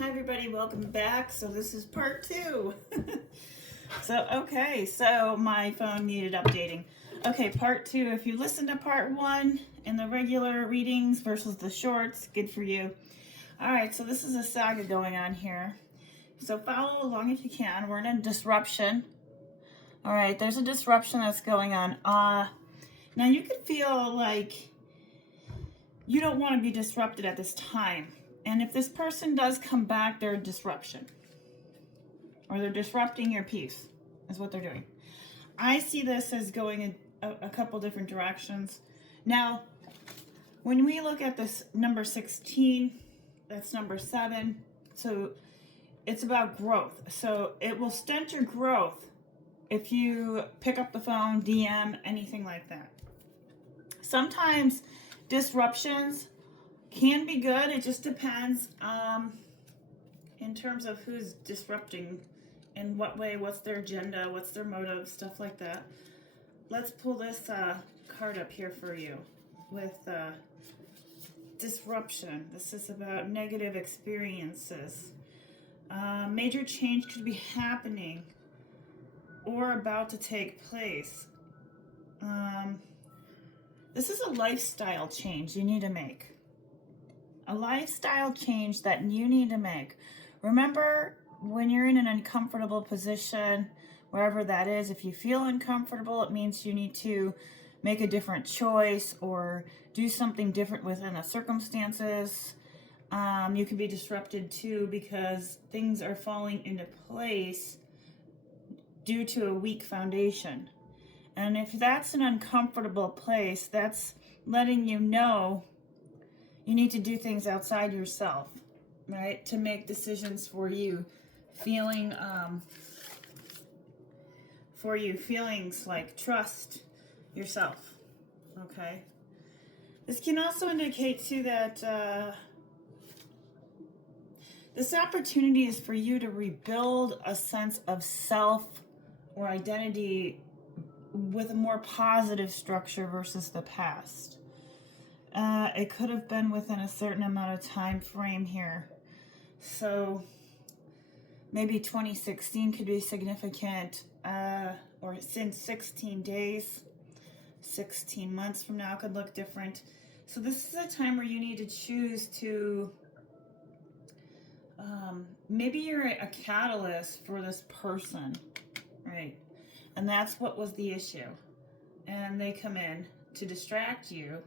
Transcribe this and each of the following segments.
Hi everybody, welcome back. So this is part two. So my phone needed updating. Okay, part two. If you listen to part one in the regular readings versus the shorts, good for you. All right, so this is a saga going on here. So follow along if you can. We're in a disruption. All right, there's a disruption that's going on. Now you could feel like you don't want to be disrupted at this time. And if this person does come back, they're a disruption. Or they're disrupting your peace, is what they're doing. I see this as going in a couple different directions. Now, when we look at this number 16, that's number 7. So it's about growth. So it will stunt your growth if you pick up the phone, DM, anything like that. Sometimes disruptions can be good. It just depends in terms of who's disrupting, in what way, what's their agenda, what's their motive, stuff like that. Let's pull this card up here for you with disruption. This is about negative experiences. Major change could be happening or about to take place. This is a lifestyle change you need to make. A lifestyle change that you need to make. Remember, when you're in an uncomfortable position, wherever that is, if you feel uncomfortable, it means you need to make a different choice or do something different within the circumstances. You can be disrupted too because things are falling into place due to a weak foundation. And if that's an uncomfortable place, that's letting you know you need to do things outside yourself, right? To make decisions for you. Feelings like trust yourself, okay? This can also indicate too that this opportunity is for you to rebuild a sense of self or identity with a more positive structure versus the past. It could have been within a certain amount of time frame here. So maybe 2016 could be significant, or since 16 days, 16 months from now could look different. So this is a time where you need to choose to, maybe you're a catalyst for this person, right? And that's what was the issue. And they come in to distract you.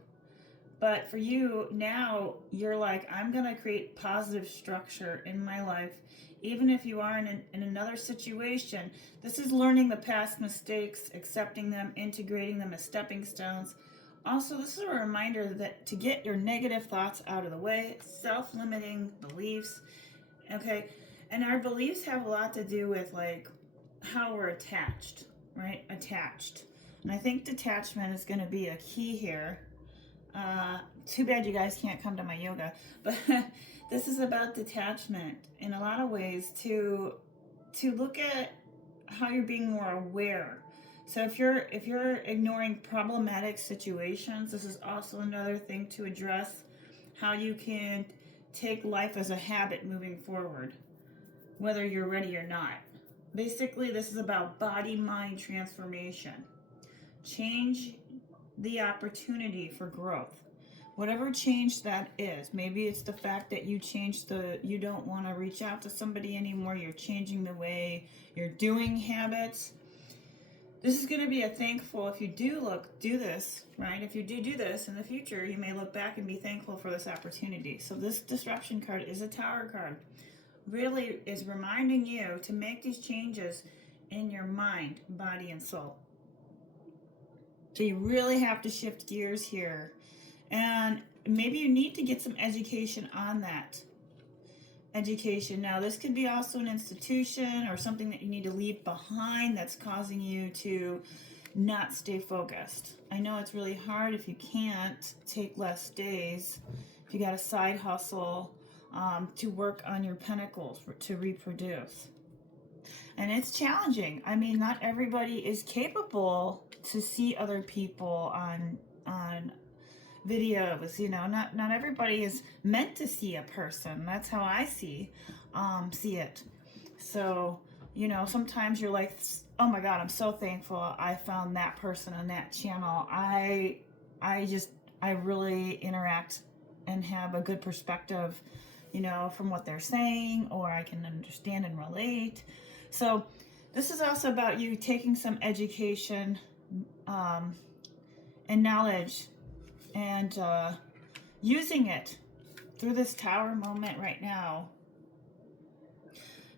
But for you, now you're like, I'm going to create positive structure in my life. Even if you are in another situation, this is learning the past mistakes, accepting them, integrating them as stepping stones. Also, this is a reminder that to get your negative thoughts out of the way, self-limiting beliefs, okay? And our beliefs have a lot to do with like how we're attached, right? Attached. And I think detachment is going to be a key here. Too bad you guys can't come to my yoga, but this is about detachment in a lot of ways to look at how you're being more aware. So if you're ignoring problematic situations, this is also another thing to address how you can take life as a habit moving forward, whether you're ready or not. Basically, this is about body-mind transformation. Change the opportunity for growth. Whatever change that is. Maybe it's the fact that you you don't want to reach out to somebody anymore. You're changing the way you're doing habits. This is going to be a thankful, if you do this, right? If you do this in the future, you may look back and be thankful for this opportunity. So this disruption card is a Tower card. Really is reminding you to make these changes in your mind, body, and soul. So you really have to shift gears here. And maybe you need to get some education on that. Education. Now, this could be also an institution or something that you need to leave behind that's causing you to not stay focused. I know it's really hard if you can't take less days, if you got a side hustle, to work on your pentacles, to reproduce. And it's challenging. I mean, not everybody is capable to see other people on videos. You know, not everybody is meant to see a person. That's how I see it. So, you know, sometimes you're like, oh my God, I'm so thankful I found that person on that channel. I really interact and have a good perspective, you know, from what they're saying, or I can understand and relate. So this is also about you taking some education and knowledge and using it through this Tower moment right now,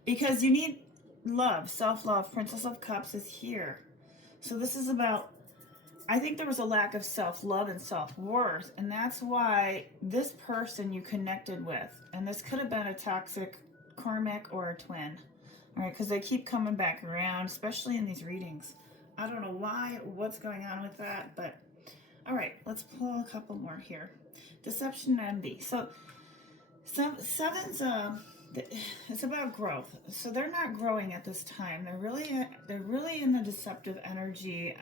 because you need love, self-love. Princess of Cups is here. So this is about, I think there was a lack of self-love and self-worth, and that's why this person you connected with, and this could have been a toxic karmic or a twin, all right, because they keep coming back around, especially in these readings. I don't know why, what's going on with that, but all right, let's pull a couple more here. Deception and envy. So seven's it's about growth. So they're not growing at this time. They're really in the deceptive energy.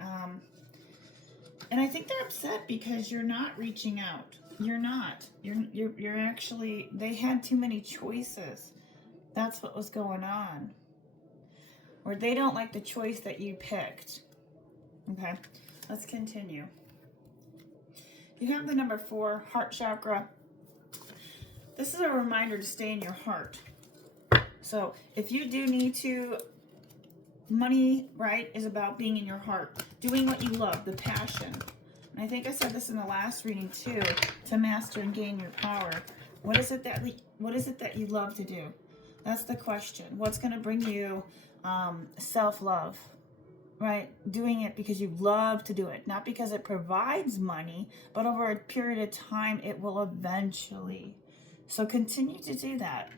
And I think they're upset because you're not reaching out. You're not. You're actually, they had too many choices. That's what was going on. Or they don't like the choice that you picked. Okay, let's continue. You have the number 4, heart chakra. This is a reminder to stay in your heart. So if you do need to, money, right, is about being in your heart, doing what you love, the passion. And I think I said this in the last reading too, to master and gain your power. What is it that you love to do? That's the question. What's going to bring you self-love, right? Doing it because you love to do it, not because it provides money, but over a period of time, it will eventually. So continue to do that.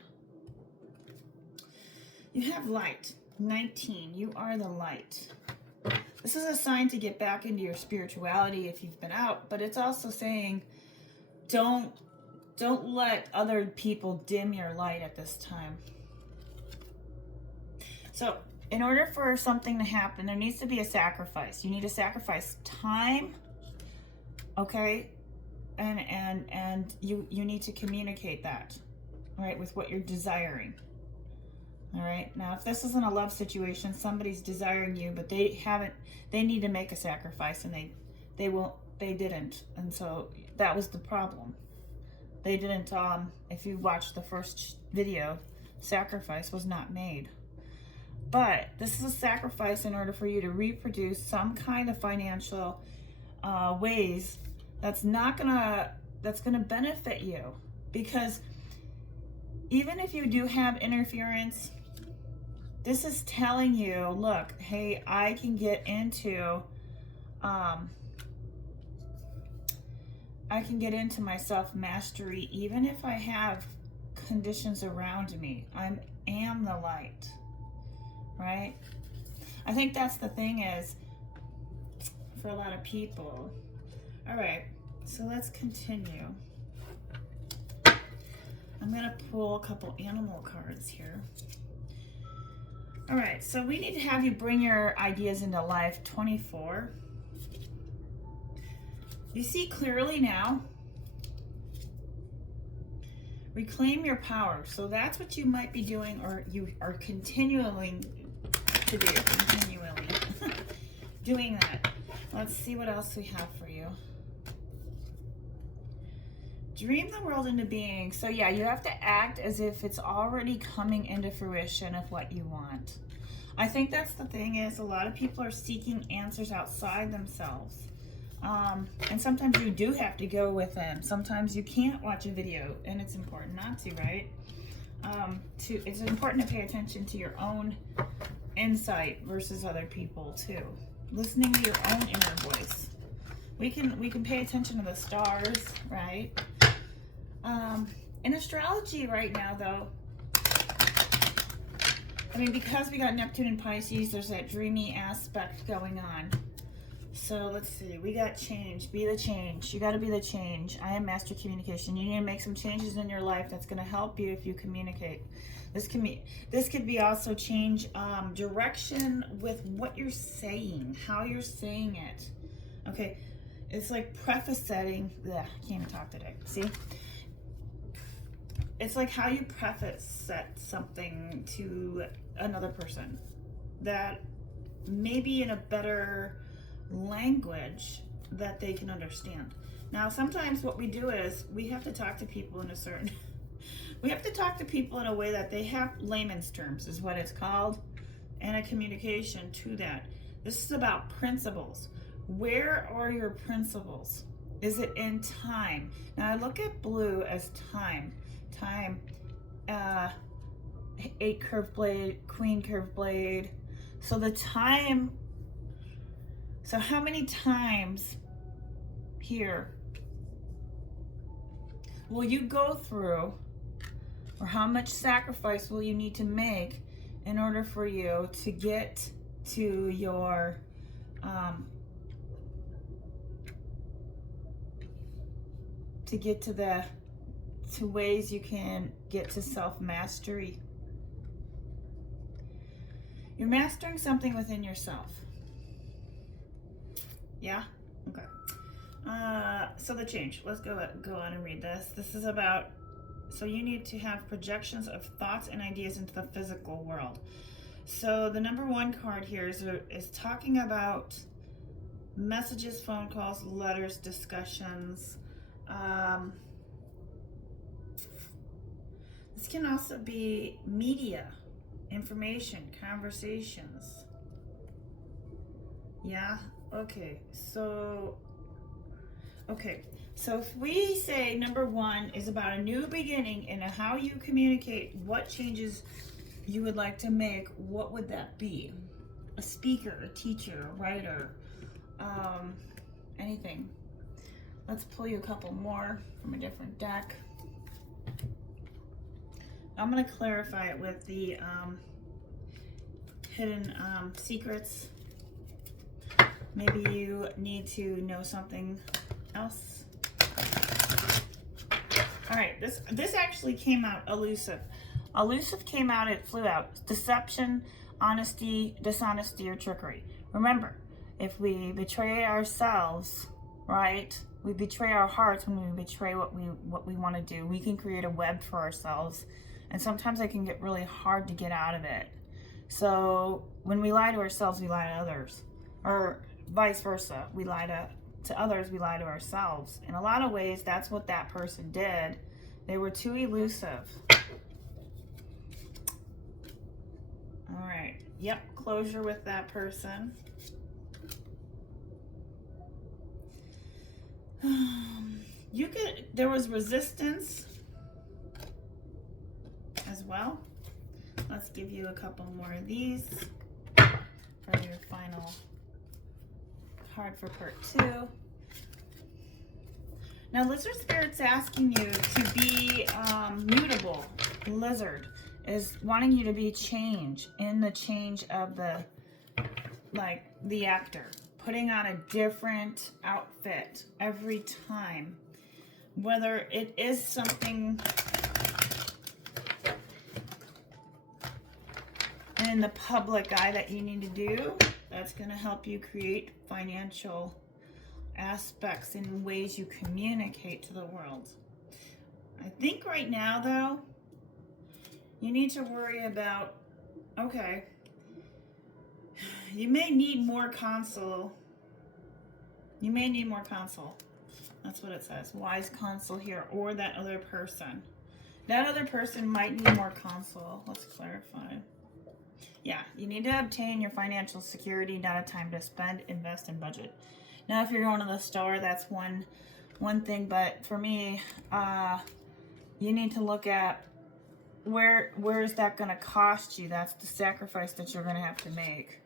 You have light. 19. You are the light. This is a sign to get back into your spirituality if you've been out, but it's also saying don't let other people dim your light at this time. So in order for something to happen, there needs to be a sacrifice. You need to sacrifice time, okay? And you need to communicate that, right, with what you're desiring. All right. Now, if this isn't a love situation, somebody's desiring you, but they need to make a sacrifice, and they didn't. And so that was the problem. They didn't, if you watched the first video, sacrifice was not made. But this is a sacrifice in order for you to reproduce some kind of financial ways that's gonna benefit you. Because even if you do have interference, this is telling you, look, hey, I can get into my self-mastery even if I have conditions around me. I am the light, right? I think that's the thing is for a lot of people. All right, so let's continue. I'm gonna pull a couple animal cards here. All right, so we need to have you bring your ideas into life. 24. You see clearly now. Reclaim your power. So that's what you might be doing, or you are continuing to do. Continually doing that. Let's see what else we have for you. Dream the world into being. So yeah, you have to act as if it's already coming into fruition of what you want. I think that's the thing is a lot of people are seeking answers outside themselves. And sometimes you do have to go with them. Sometimes you can't watch a video, and it's important not to, right? It's important to pay attention to your own insight versus other people too. Listening to your own inner voice. We can pay attention to the stars, right? In astrology right now, though, I mean, because we got Neptune and Pisces, there's that dreamy aspect going on. So let's see, we got change. Be the change. You got to be the change. I am master communication. You need to make some changes in your life that's going to help you if you communicate. This could be also change direction with what you're saying, how you're saying it. Okay, It's like prefacing. I can't even talk today. See? It's like how you preface something to another person that maybe in a better language that they can understand. Now, sometimes what we do is we have to talk to people in a certain we have to talk to people in a way that they have layman's terms is what it's called, and a communication to that. This is about principles. Where are your principles? Is it in time? Now I look at blue as time. 8 curved blade, queen curved blade. So the time, so how many times here will you go through, or how much sacrifice will you need to make in order for you to get to your to ways you can get to self-mastery. You're mastering something within yourself. Yeah? Okay. So the change. Let's go on and read this. This is about, so you need to have projections of thoughts and ideas into the physical world. So the number 1 card here is talking about messages, phone calls, letters, discussions. This can also be media, information, conversations. Yeah? Okay. So if we say number 1 is about a new beginning and how you communicate, what changes you would like to make, what would that be? A speaker, a teacher, a writer, anything. Let's pull you a couple more from a different deck. I'm going to clarify it with the hidden secrets. Maybe you need to know something else. All right, this actually came out elusive. Elusive came out, it flew out. Deception, honesty, dishonesty, or trickery. Remember, if we betray ourselves, right? We betray our hearts when we betray what we want to do. We can create a web for ourselves, and sometimes it can get really hard to get out of it. So when we lie to ourselves, we lie to others, or vice versa. We lie to others, we lie to ourselves. In a lot of ways, that's what that person did. They were too elusive. All right. Yep, closure with that person. There was resistance as well. Let's give you a couple more of these for your final card for part 2. Now, Lizard Spirit's asking you to be mutable. Lizard is wanting you to be change in the change of the actor. Putting on a different outfit every time. Whether it is something in the public eye that you need to do, that's going to help you create financial aspects in ways you communicate to the world. I think right now, though, you need to worry about, okay, you may need more console. You may need more console. That's what it says. Wise console here, or that other person. That other person might need more console. Let's clarify. Yeah, you need to obtain your financial security, not a time to spend, invest, and budget. Now, if you're going to the store, that's one thing. But for me, you need to look at where is that going to cost you. That's the sacrifice that you're going to have to make.